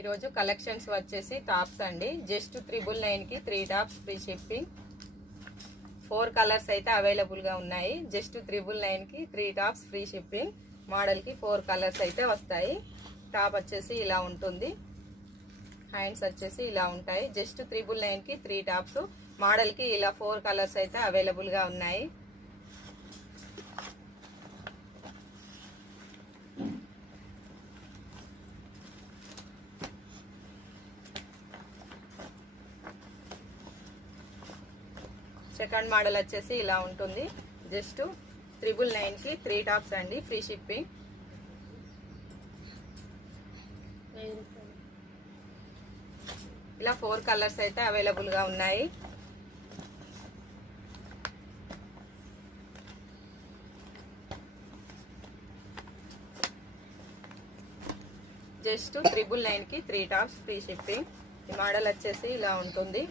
ఈరోజు కలెక్షన్స్ వచ్చేసి టాప్స్ అండి. జస్ట్ 999కి 3 టాప్స్ ఫ్రీ షిప్పింగ్. 4 కలర్స్ అయితే అవైలబుల్గా ఉన్నాయి. జస్ట్ 999కి 3 టాప్స్ ఫ్రీ షిప్పింగ్. మోడల్కి 4 కలర్స్ అయితే వస్తాయి. టాప్ వచ్చేసి ఇలా ఉంటుంది, హ్యాండ్స్ వచ్చేసి ఇలా ఉంటాయి. జస్ట్ 999కి 3 టాప్స్. మోడల్కి ఇలా 4 కలర్స్ అయితే అవైలబుల్గా ఉన్నాయి. సెకండ్ మోడల్ వచ్చేసి ఇలా ఉంటుంది. జస్ట్ 999కి 3 టాప్స్ అండి, ఫ్రీ షిప్పింగ్. ఇలా 4 కలర్స్ అయితే అవైలబుల్గా ఉన్నాయి. జస్ట్ 999కి 3 టాప్స్ ఫ్రీ షిప్పింగ్. ఈ మోడల్ వచ్చేసి ఇలా ఉంటుంది.